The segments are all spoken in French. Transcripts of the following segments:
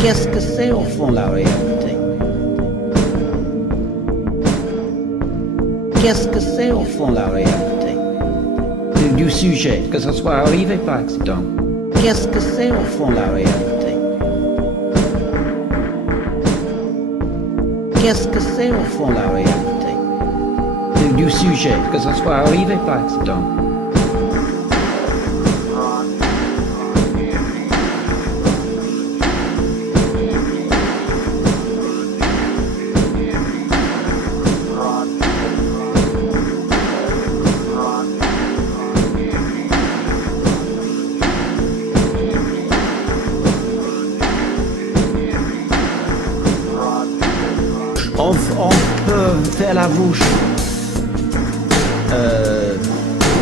Qu'est-ce que c'est au fond la réalité? Qu'est-ce que c'est au fond la réalité? Du sujet, que ce soit arrivé par accident. Qu'est-ce que c'est au fond la réalité? Qu'est-ce que c'est au fond la réalité? Du sujet, que ce soit arrivé par accident. On peut faire la bouche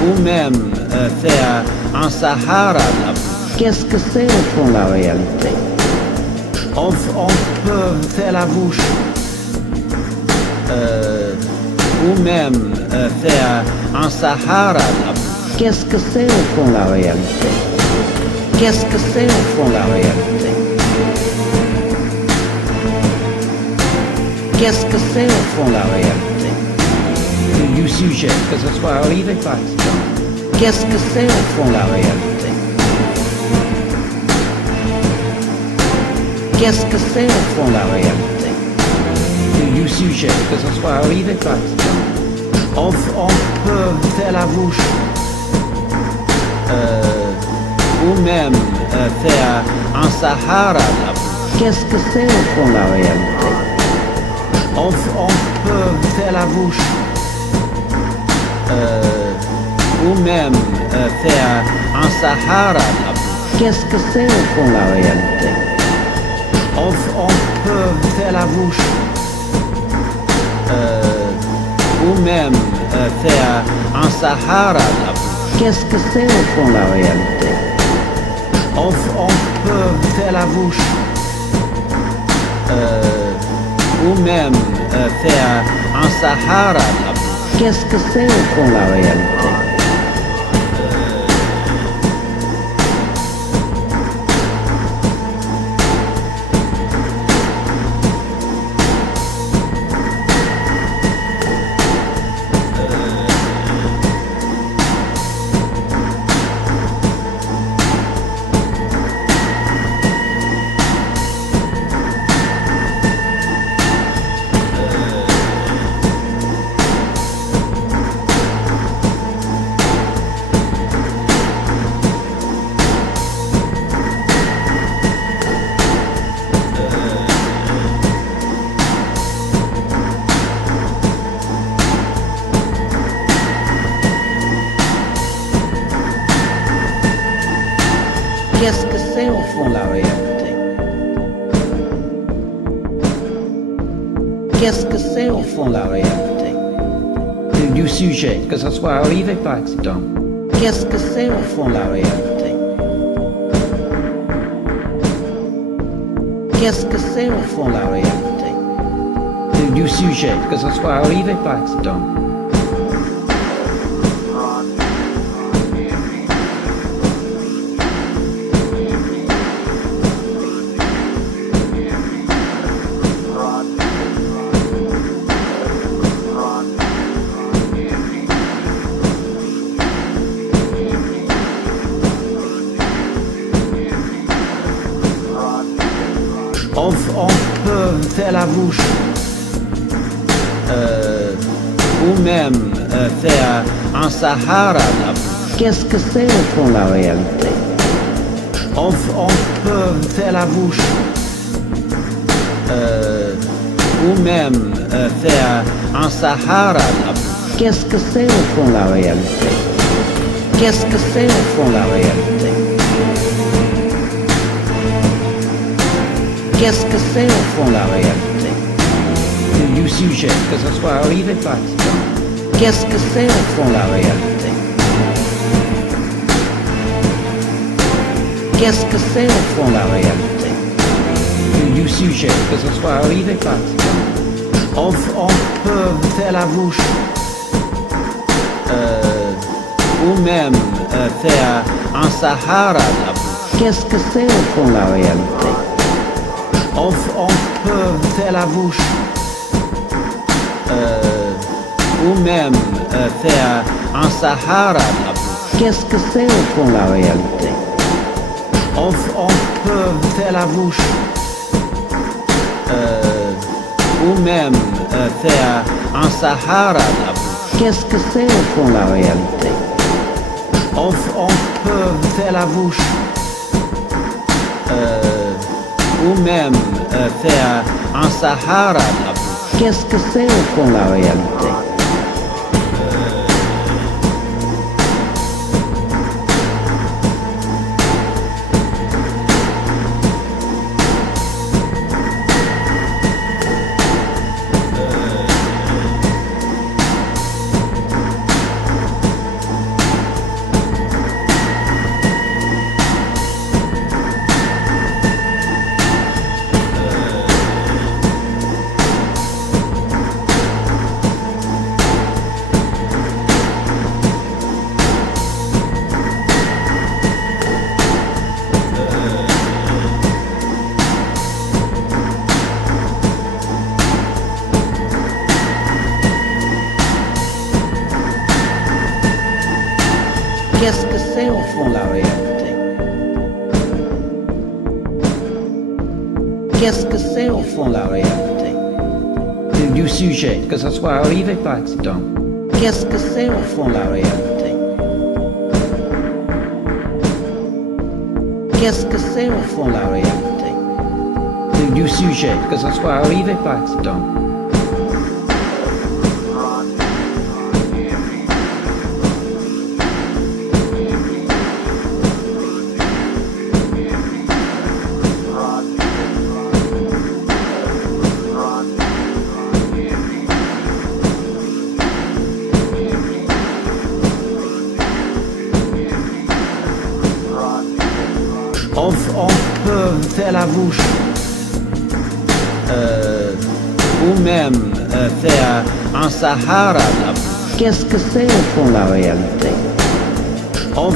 ou même faire un Sahara la bouche. Qu'est-ce que c'est au fond la réalité? On peut faire la bouche ou même faire un Sahara la bouche. Qu'est-ce que c'est au fond la réalité? Qu'est-ce que c'est au fond la réalité? Qu'est-ce que c'est au fond la réalité? Du sujet, que ce soit arrivé par accident. Qu'est-ce que c'est au fond la réalité? Qu'est-ce que c'est au fond la réalité? Du sujet, que ce soit arrivé par accident. On peut faire la bouche ou même faire un Sahara la bouche. Qu'est-ce que c'est au fond la réalité? On peut faire la bouche ou même faire un Sahara la bouche. Qu'est-ce que c'est au fond la réalité? On peut faire la bouche ou même faire un Sahara la bouche. Qu'est-ce que c'est au fond la réalité? On peut faire la bouche ou même faire un Sahara la bouche. Qu'est-ce que c'est au fond la réalité? Qu'est-ce que c'est au fond la réalité? Qu'est-ce que c'est au fond la réalité? Du sujet, que ce soit arrivé par accident. Qu'est-ce que c'est au fond la réalité? Qu'est-ce que c'est au fond la réalité? Du sujet, que ce soit arrivé par accident. On peut faire la bouche ou même faire un Sahara la bouche. Qu'est-ce que c'est au fond la réalité? On peut faire la bouche ou même faire un Sahara la bouche. Qu'est-ce que c'est au fond la réalité? Qu'est-ce que c'est au fond la réalité? Qu'est-ce que c'est au fond la réalité? Du sujet, que ce soit arrivé par accident. Qu'est-ce que c'est au fond la réalité? Qu'est-ce que c'est au fond la réalité? Du sujet, que ce soit arrivé par accident. On peut faire la bouche, ou même faire un Sahara la bouche. Qu'est-ce que c'est au fond la réalité? On peut faire la bouche, ou même faire un Sahara la bouche. Qu'est-ce que c'est au fond la réalité? On peut faire la bouche, ou même faire un Sahara la bouche. Qu'est-ce que c'est au fond la réalité? On peut faire la bouche, ou même faire un Sahara la bouche. Qu'est-ce que c'est au fond la réalité? Qu'est-ce que c'est au fond la réalité? Qu'est-ce que c'est au fond la réalité? Du sujet, que ce soit arrivé par accident. Qu'est-ce que c'est au fond la réalité? Qu'est-ce que c'est au fond la réalité? Du sujet, que ce soit arrivé par accident. On peut faire la bouche, ou même faire un Sahara la bouche. Qu'est-ce que c'est au fond la réalité? On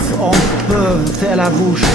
peut faire la bouche,